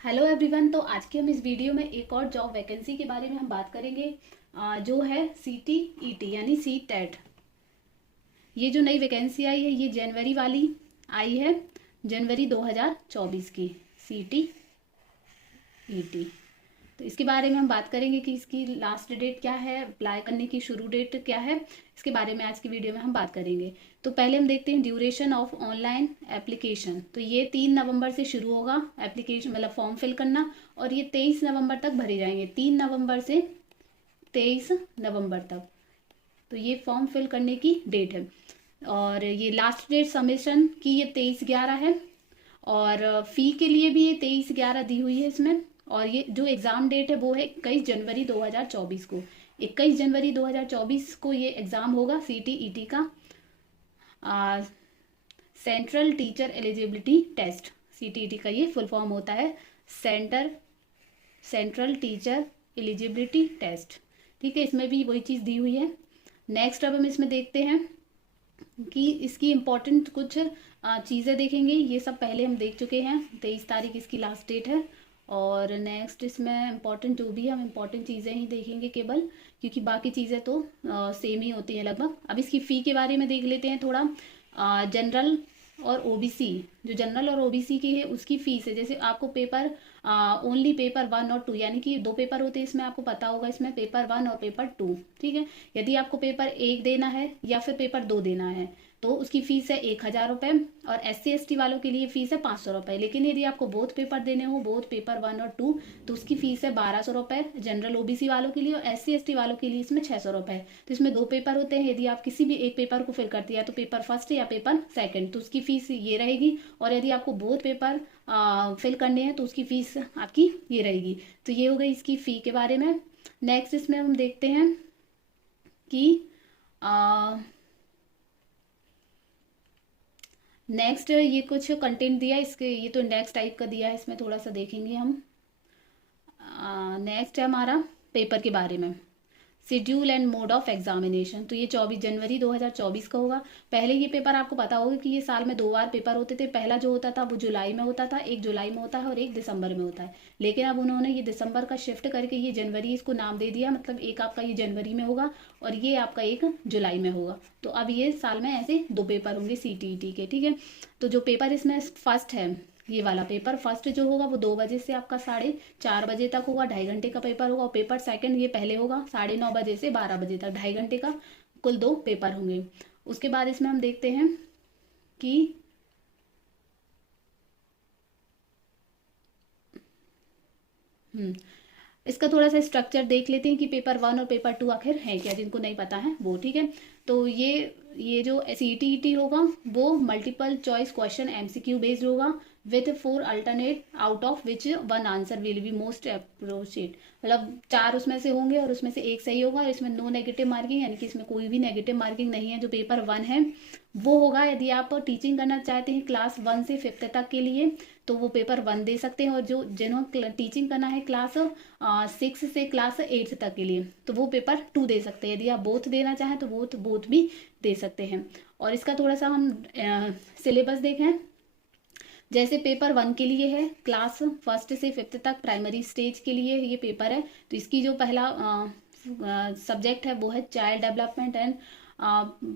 Hello everyone. तो आज के हम इस वीडियो में एक और जॉब वैकेंसी के बारे में हम बात करेंगे, जो है CTET यानी सी टेट। ये जो नई वैकेंसी आई है ये जनवरी वाली आई है, जनवरी 2024 की CTET। तो इसके बारे में हम बात करेंगे कि इसकी लास्ट डेट क्या है, अप्लाई करने की शुरू डेट क्या है। इसके बारे में आज की वीडियो में हम बात करेंगे। तो पहले हम देखते हैं ड्यूरेशन ऑफ ऑनलाइन एप्लीकेशन। तो ये 3 नवंबर से शुरू होगा एप्लीकेशन, मतलब फॉर्म फिल करना, और ये 23 नवंबर तक भरे जाएंगे। 3 नवंबर से 23 नवंबर तक तो ये फॉर्म फिल करने की डेट है। और ये लास्ट डेट सबमिशन की ये 23/11 है, और फी के लिए भी ये 23/11 दी हुई है इसमें। और ये जो एग्ज़ाम डेट है वो है 21 जनवरी 2024 को। 21 जनवरी 2024 को ये एग्ज़ाम होगा CTET का, central teacher eligibility test. CTET का ये फुल फॉर्म होता है सेंट्रल टीचर एलिजिबिलिटी टेस्ट। ठीक है, इसमें भी वही चीज़ दी हुई है। नेक्स्ट अब हम इसमें देखते हैं कि इसकी इम्पोर्टेंट कुछ चीज़ें देखेंगे। ये सब पहले हम देख चुके हैं। 23 तारीख इसकी लास्ट डेट है। और नेक्स्ट इसमें इम्पोर्टेंट जो भी हम इम्पोर्टेंट चीज़ें ही देखेंगे केवल, क्योंकि बाकी चीज़ें तो सेम ही होती हैं लगभग। अब इसकी फ़ी के बारे में देख लेते हैं थोड़ा। जनरल और OBC, जो जनरल और OBC की है उसकी फ़ीस है, जैसे आपको पेपर ओनली पेपर 1 और 2, यानी कि 2 पेपर होते हैं इसमें, आपको पता होगा इसमें पेपर 1 और पेपर 2। ठीक है, यदि आपको पेपर 1 देना है या फिर पेपर 2 देना है तो उसकी फ़ीस है 1000 रुपये, और SC ST वालों के लिए फ़ीस है 500 रुपये। लेकिन यदि आपको बोथ पेपर देने हो, बोथ पेपर 1 और 2, तो उसकी फ़ीस है 1200 रुपये जनरल OBC वालों के लिए, और SC ST वालों के लिए इसमें 600 रुपये। तो इसमें 2 पेपर होते हैं। यदि आप किसी भी एक पेपर को फिल करती है, तो पेपर फर्स्ट या पेपर सेकंड, तो उसकी फ़ीस ये रहेगी। और यदि आपको बोथ पेपर फिल करने हैं तो उसकी फ़ीस आपकी ये रहेगी। तो ये हो गई इसकी फ़ी के बारे में। नेक्स्ट इसमें हम देखते हैं कि नेक्स्ट ये कुछ कंटेंट दिया है इसके, ये तो इंडेक्स टाइप का दिया है, इसमें थोड़ा सा देखेंगे हम। नेक्स्ट है हमारा पेपर के बारे में, schedule and mode of examination. तो ये 24 जनवरी 2024 का होगा। पहले ये पेपर आपको पता होगा कि ये साल में 2 बार पेपर होते थे। पहला जो होता था वो जुलाई में होता था, एक जुलाई में होता है और एक दिसंबर में होता है। लेकिन अब उन्होंने ये दिसंबर का शिफ्ट करके ये जनवरी इसको नाम दे दिया, मतलब एक आपका ये जनवरी में होगा और ये आपका एक जुलाई में होगा। तो अब ये साल में ऐसे 2 पेपर होंगे CTET के। ठीक है, तो जो पेपर इसमें फर्स्ट है, ये वाला पेपर फर्स्ट जो होगा वो 2 बजे से आपका 4:30 बजे तक होगा, 2.5 घंटे का पेपर होगा। और पेपर सेकंड ये पहले होगा 9:30 बजे से 12 बजे तक, 2.5 घंटे का कुल 2 पेपर होंगे। उसके बाद इसमें हम देखते हैं कि इसका थोड़ा सा स्ट्रक्चर देख लेते हैं कि पेपर 1 और पेपर 2 आखिर है क्या, जिनको नहीं पता है वो। ठीक है, तो ये जो CTET होगा वो multiple choice question MCQ based होगा, with 4 alternate out of which 1 answer will be most appropriate. मतलब 4 उसमें से होंगे और उसमें से एक सही होगा। इसमें नो नेगेटिव मार्किंग, यानी कि इसमें कोई भी नेगेटिव मार्किंग नहीं है। जो पेपर 1 है वो होगा यदि आप टीचिंग करना चाहते हैं क्लास 1 से 5th तक के लिए, तो वो पेपर 1 दे सकते हैं। और जो जिन्होंने टीचिंग करना है क्लास 6 से क्लास 8 तक के लिए, तो वो पेपर 2 दे सकते हैं। यदि आप बोथ देना चाहें तो बोथ भी दे सकते हैं। और इसका थोड़ा सा हम सिलेबस देखें। जैसे पेपर 1 के लिए है क्लास 1 से 5th तक प्राइमरी स्टेज के लिए ये पेपर है। तो इसकी जो पहला सब्जेक्ट है वो है चाइल्ड डेवलपमेंट एंड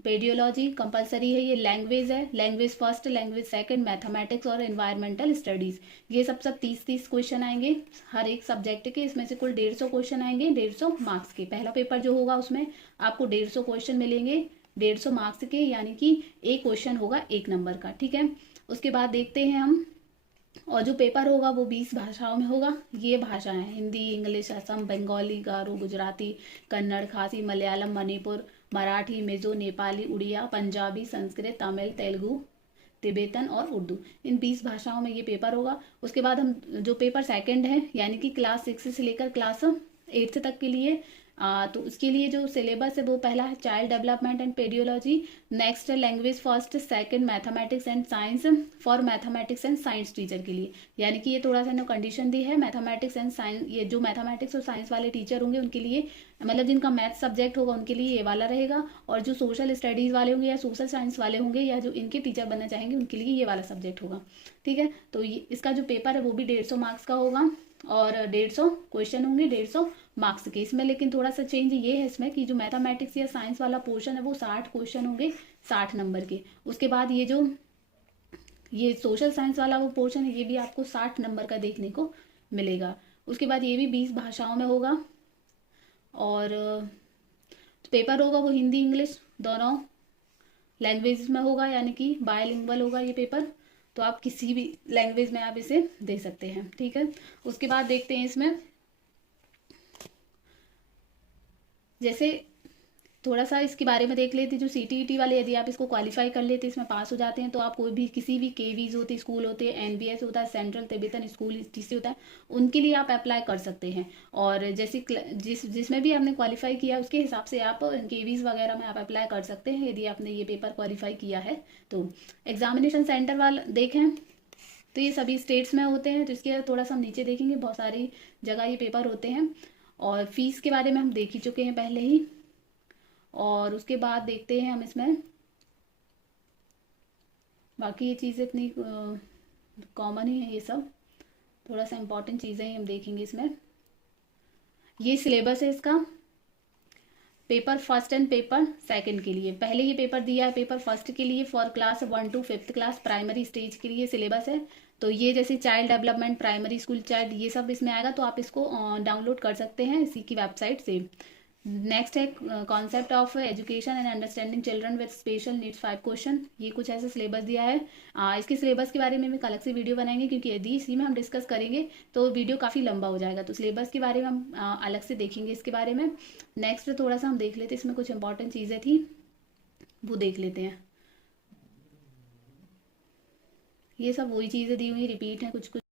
पेडियोलॉजी, कंपलसरी है। ये लैंग्वेज है, language first, language second, mathematics और एनवायरमेंटल स्टडीज। ये सब 30 क्वेश्चन आएंगे हर एक सब्जेक्ट के। इसमें से कुल 150 क्वेश्चन आएंगे 150 मार्क्स के। पहला पेपर जो होगा उसमें आपको 150 क्वेश्चन मिलेंगे 150 मार्क्स के, यानी कि एक क्वेश्चन होगा 1 नंबर का। ठीक है, उसके बाद देखते हैं हम। और जो पेपर होगा वो 20 भाषाओं में होगा। ये भाषाएं हैं हिंदी, इंग्लिश, असम, बंगाली, गारो, गुजराती, कन्नड़, खासी, मलयालम, मणिपुर, मराठी, मिजो, नेपाली, उड़िया, पंजाबी, संस्कृत, तमिल, तेलुगु, तिब्बतन और उर्दू। इन 20 भाषाओं में ये पेपर होगा। उसके बाद हम जो पेपर सेकंड है, यानी कि क्लास 6 से लेकर क्लास 8 तक के लिए, तो उसके लिए जो सिलेबस है वो पहला है चाइल्ड डेवलपमेंट एंड पेडियोलॉजी, नेक्स्ट है language first, second mathematics and science for mathematics and science teacher के लिए, यानी कि ये थोड़ा सा इन्होंने कंडीशन दी है मैथमेटिक्स एंड साइंस, ये जो मैथमेटिक्स और साइंस वाले टीचर होंगे उनके लिए, मतलब जिनका मैथ सब्जेक्ट होगा उनके लिए ये वाला रहेगा, और जो सोशल स्टडीज़ वाले होंगे या सोशल साइंस वाले होंगे या जो इनके टीचर बनना चाहेंगे उनके लिए ये वाला सब्जेक्ट होगा। ठीक है, तो ये इसका जो पेपर है वो भी 150 मार्क्स का होगा और 150 क्वेश्चन होंगे 150 मार्क्स के इसमें। लेकिन थोड़ा सा चेंज ये है इसमें कि जो मैथमेटिक्स या साइंस वाला पोर्शन है वो 60 क्वेश्चन होंगे 60 नंबर के। उसके बाद ये सोशल साइंस वाला वो पोर्शन है ये भी आपको 60 नंबर का देखने को मिलेगा। उसके बाद ये भी 20 भाषाओं में होगा और पेपर होगा वो हिंदी इंग्लिश दोनों लैंग्वेज में होगा, यानी कि बायलिंगुअल होगा ये पेपर, तो आप किसी भी लैंग्वेज में आप इसे दे सकते हैं। ठीक है, उसके बाद देखते हैं इसमें जैसे थोड़ा सा इसके बारे में देख लेते, जो CTET वाले यदि आप इसको क्वालिफाई कर लेते इसमें पास हो जाते हैं तो आप कोई भी किसी भी KVs होते स्कूल होते हैं, NBS होता है सेंट्रल तिब्बतन स्कूल TC होता है, उनके लिए आप अप्लाई कर सकते हैं। और जैसे जिसमें भी आपने क्वालिफाई किया उसके हिसाब से आप KVs वगैरह में आप अप्लाई कर सकते हैं यदि आपने ये पेपर क्वालिफाई किया है तो। एग्जामिनेशन सेंटर वाला देखें तो ये सभी स्टेट्स में होते हैं, तो इसके थोड़ा सा हम नीचे देखेंगे बहुत सारी जगह ये पेपर होते हैं। और फीस के बारे में हम देख ही चुके हैं पहले ही। और उसके बाद देखते हैं हम इसमें बाकी ये चीज़ें इतनी कॉमन ही है, ये सब थोड़ा सा इम्पोर्टेंट चीज़ें ही हम देखेंगे इसमें। ये सिलेबस है इसका paper first and paper second के लिए। पहले ये पेपर दिया है पेपर फर्स्ट के लिए for class 1 to 5th class primary stage के लिए सिलेबस है। तो ये जैसे child development primary school child ये सब इसमें आएगा, तो आप इसको डाउनलोड कर सकते हैं इसी की वेबसाइट से। नेक्स्ट है concept of education and understanding children with special needs 5 question, ये कुछ ऐसा सिलेबस दिया है। इसके सिलेबस के बारे में भी अलग से वीडियो बनाएंगे क्योंकि यदि इसी में हम डिस्कस करेंगे तो वीडियो काफ़ी लंबा हो जाएगा, तो सिलेबस के बारे में हम अलग से देखेंगे इसके बारे में। नेक्स्ट थोड़ा सा हम देख लेते हैं, इसमें कुछ इंपॉर्टेंट चीज़ें थी वो देख लेते हैं। ये सब वही चीज़ें दी हुई रिपीट हैं कुछ कुछ।